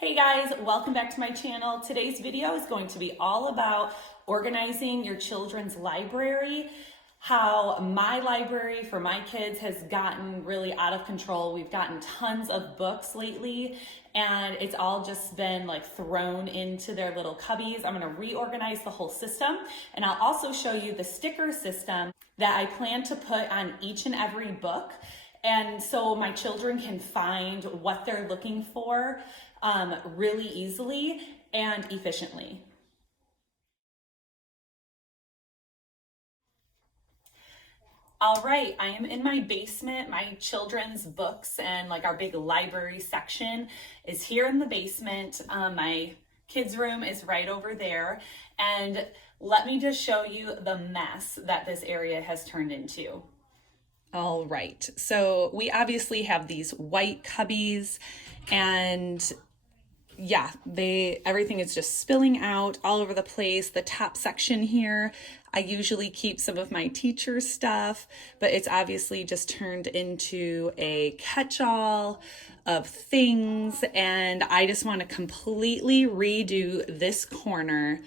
Hey guys, welcome back to my channel. Today's video is going to be all about organizing your children's library, how my library for my kids has gotten really out of control. We've gotten tons of books lately and it's all just been like thrown into their little cubbies. I'm gonna reorganize the whole system, and I'll also show you the sticker system that I plan to put on each and every book. And so my children can find what they're looking for really easily and efficiently. All right, I am in my basement. My children's books and like our big library section is here in the basement. My kids' room is right over there. And let me just show you the mess that this area has turned into. All right, so we obviously have these white cubbies, and yeah, everything is just spilling out all over the place. The top section here, I usually keep some of my teacher stuff, but it's obviously just turned into a catch-all of things, and I just want to completely redo this corner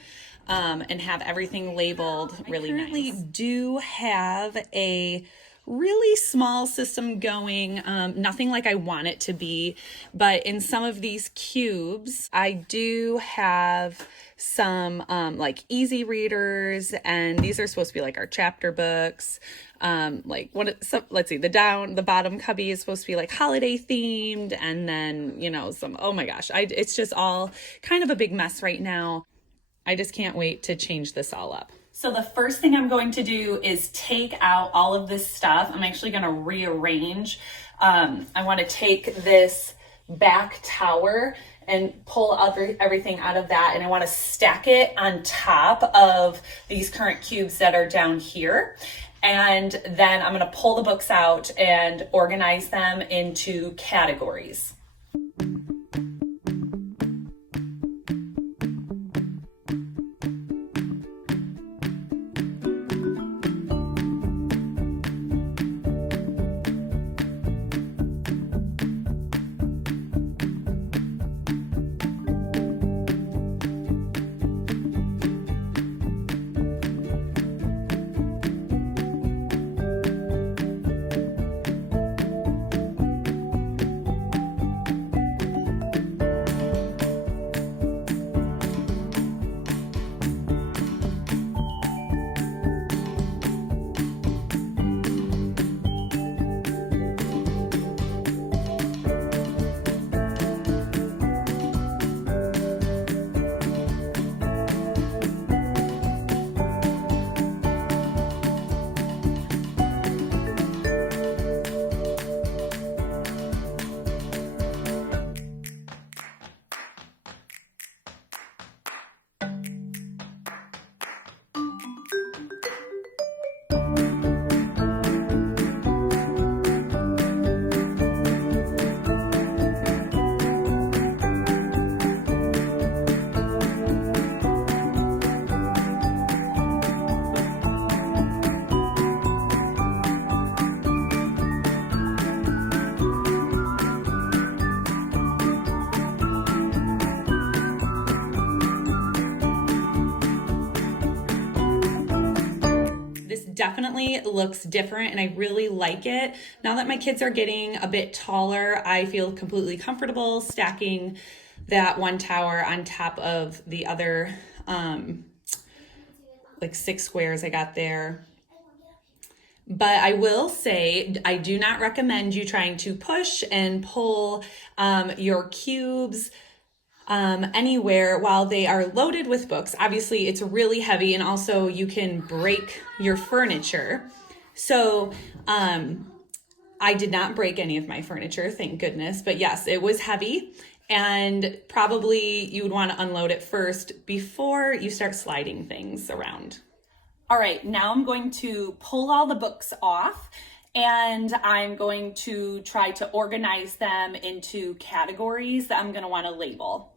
and have everything labeled really nice. I currently do have a really small system going, nothing like I want it to be, but in some of these cubes, I do have some like easy readers, and these are supposed to be like our chapter books. Let's see, the bottom cubby is supposed to be like holiday themed, and then, you know, oh my gosh, it's just all kind of a big mess right now. I just can't wait to change this all up. So the first thing I'm going to do is take out all of this stuff. I'm actually going to rearrange. I want to take this back tower and pull everything out of that, and I want to stack it on top of these current cubes that are down here. And then I'm going to pull the books out and organize them into categories. Definitely looks different and I really like it. Now that my kids are getting a bit taller, I feel completely comfortable stacking that one tower on top of the other like 6 squares I got there. But I will say, I do not recommend you trying to push and pull your cubes anywhere while they are loaded with books. Obviously, it's really heavy, and also you can break your furniture. So I did not break any of my furniture, thank goodness. But yes, it was heavy, and probably you would want to unload it first before you start sliding things around. All right, now I'm going to pull all the books off, and I'm going to try to organize them into categories that I'm going to want to label.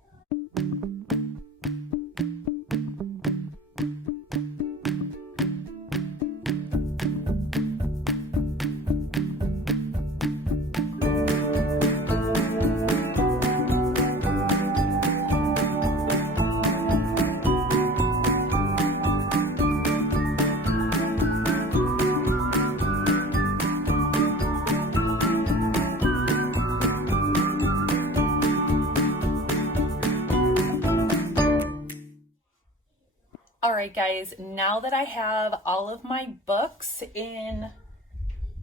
All right, guys, now that I have all of my books in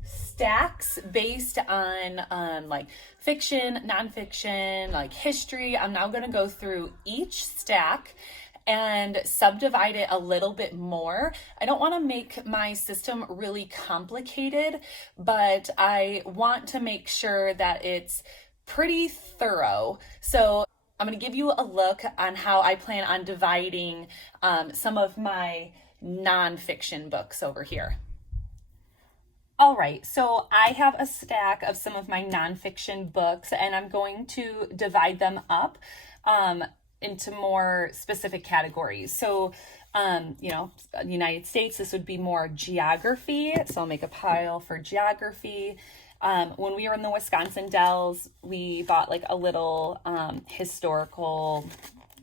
stacks based on like fiction, nonfiction, like history, I'm now going to go through each stack and subdivide it a little bit more. I don't want to make my system really complicated, but I want to make sure that it's pretty thorough. So I'm going to give you a look on how I plan on dividing some of my nonfiction books over here. All right, so I have a stack of some of my nonfiction books, and I'm going to divide them up into more specific categories. So, United States, this would be more geography. So I'll make a pile for geography. When we were in the Wisconsin Dells, we bought like a little historical,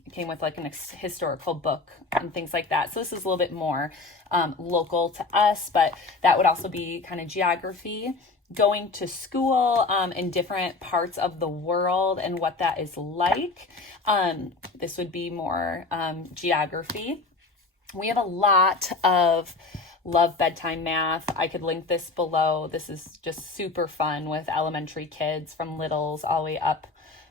it came with like an historical book and things like that. So this is a little bit more local to us, but that would also be kind of geography. Going to school in different parts of the world and what that is like. This would be more geography. We have a lot of love bedtime math. I could link this below. This is just super fun with elementary kids from littles all the way up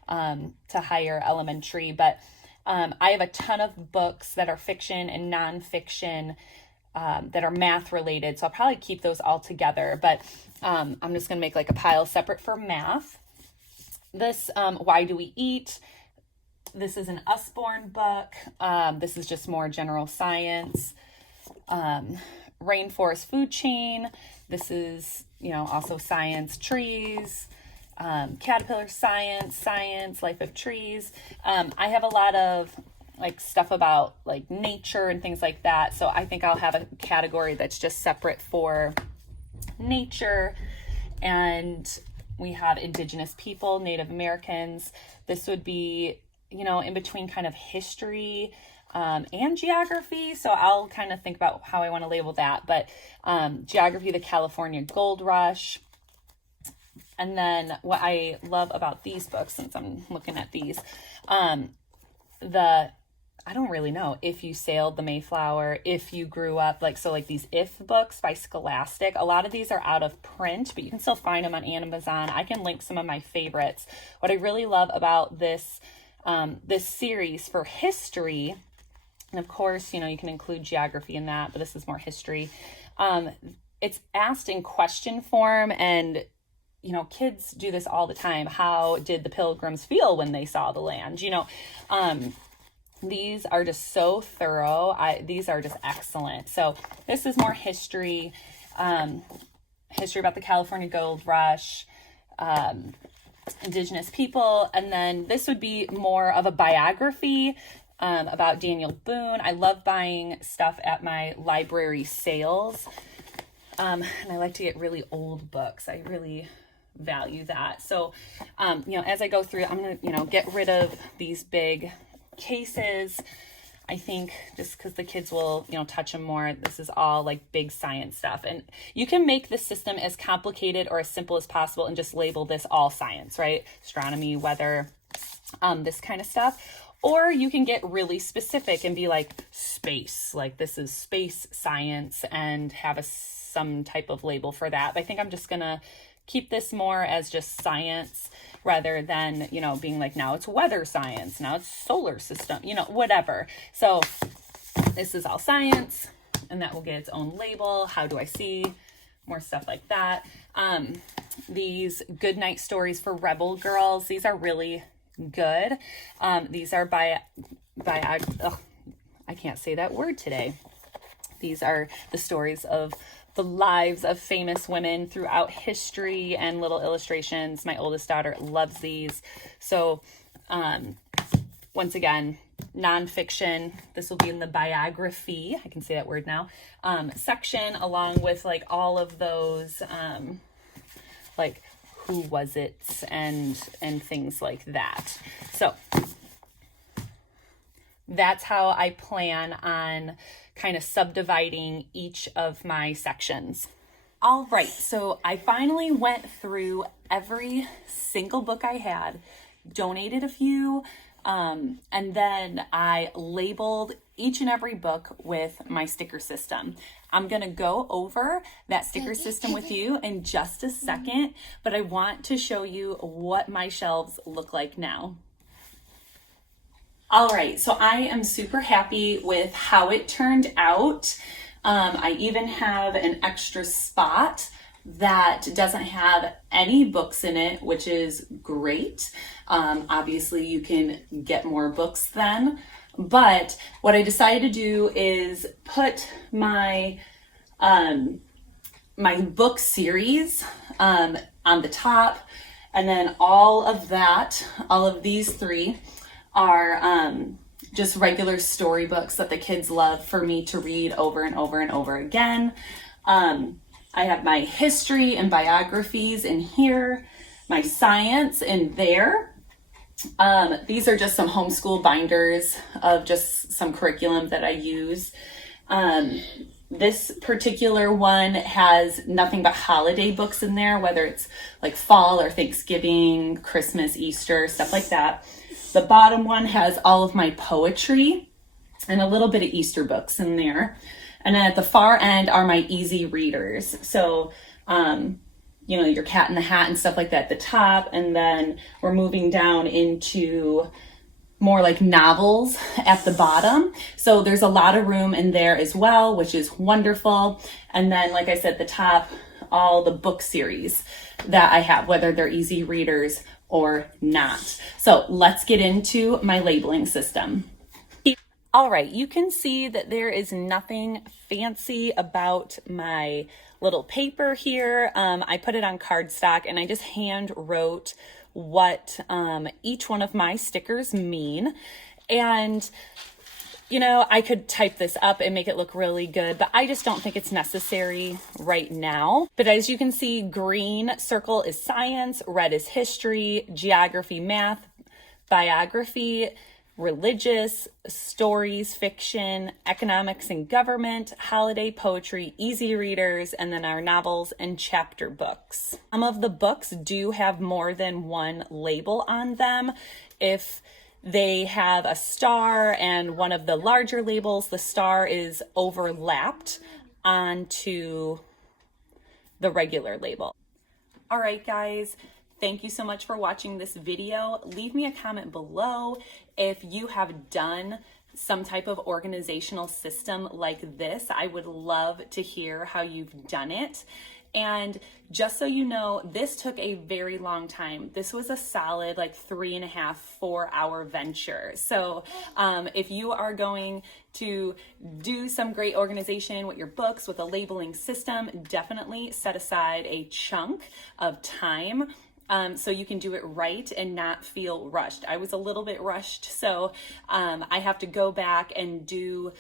to higher elementary. But I have a ton of books that are fiction and nonfiction that are math related. So I'll probably keep those all together, but I'm just going to make like a pile separate for math. This, Why Do We Eat? This is an Usborne book. This is just more general science. Rainforest Food Chain. This is, also science, trees, caterpillar science, life of trees. I have a lot of like stuff about like nature and things like that. So I think I'll have a category that's just separate for nature. And we have Indigenous people, Native Americans. This would be, in between kind of history and geography. So I'll kind of think about how I want to label that. But geography, the California Gold Rush. And then what I love about these books, since I'm looking at these, I don't really know, If You Sailed the Mayflower, If You Grew Up, like these If books by Scholastic. A lot of these are out of print, but you can still find them on Amazon. I can link some of my favorites. What I really love about this series for history, and of course, you can include geography in that, but this is more history. It's asked in question form, and kids do this all the time. How did the Pilgrims feel when they saw the land? These are just so thorough. These are just excellent. So this is more history, history about the California Gold Rush, Indigenous people. And then this would be more of a biography about Daniel Boone. I love buying stuff at my library sales. And I like to get really old books. I really value that. So, as I go through, I'm going to, get rid of these big cases. I think just because the kids will, touch them more. This is all like big science stuff. And you can make the system as complicated or as simple as possible and just label this all science, right? Astronomy, weather, this kind of stuff. Or you can get really specific and be like space, like this is space science, and have some type of label for that. But I think I'm just going to keep this more as just science rather than, being like, now it's weather science, now it's solar system, whatever. So this is all science, and that will get its own label. How do I see? More stuff like that. These good night stories for rebel girls. These are really good. These are I can't say that word today. These are the stories of the lives of famous women throughout history and little illustrations. My oldest daughter loves these. So once again, nonfiction, this will be in the biography, I can say that word now, section, along with like all of those like who was it and things like that. So that's how I plan on kind of subdividing each of my sections. All right, so I finally went through every single book I had, donated a few, And then I labeled each and every book with my sticker system. I'm going to go over that sticker system with you in just a second, but I want to show you what my shelves look like now. All right, so I am super happy with how it turned out. I even have an extra spot that doesn't have any books in it, which is great. Obviously you can get more books then, but what I decided to do is put my my book series on the top, and then all of these three are just regular storybooks that the kids love for me to read over and over and over again. I have my history and biographies in here, my science in there. These are just some homeschool binders of just some curriculum that I use. This particular one has nothing but holiday books in there, whether it's like fall or Thanksgiving, Christmas, Easter, stuff like that. The bottom one has all of my poetry and a little bit of Easter books in there. And then at the far end are my easy readers. So, your Cat in the Hat and stuff like that at the top. And then we're moving down into more like novels at the bottom. So there's a lot of room in there as well, which is wonderful. And then, like I said, at the top, all the book series that I have, whether they're easy readers or not. So let's get into my labeling system. All right, you can see that there is nothing fancy about my little paper here. I put it on cardstock and I just hand wrote what each one of my stickers mean. And I could type this up and make it look really good, but I just don't think it's necessary right now. But as you can see, green circle is science, red is history, geography, math, biography, religious, stories, fiction, economics and government, holiday poetry, easy readers, and then our novels and chapter books. Some of the books do have more than one label on them. If they have a star and one of the larger labels, the star is overlapped onto the regular label. All right, guys. Thank you so much for watching this video. Leave me a comment below if you have done some type of organizational system like this. I would love to hear how you've done it. And just so you know, this took a very long time. This was a solid 3.5, 4 hour venture. So if you are going to do some great organization with your books with a labeling system, definitely set aside a chunk of time so you can do it right and not feel rushed. I was a little bit rushed, so I have to go back and do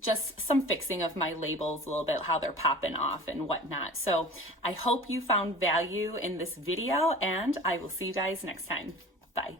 just some fixing of my labels a little bit, how they're popping off and whatnot. So I hope you found value in this video, and I will see you guys next time. Bye.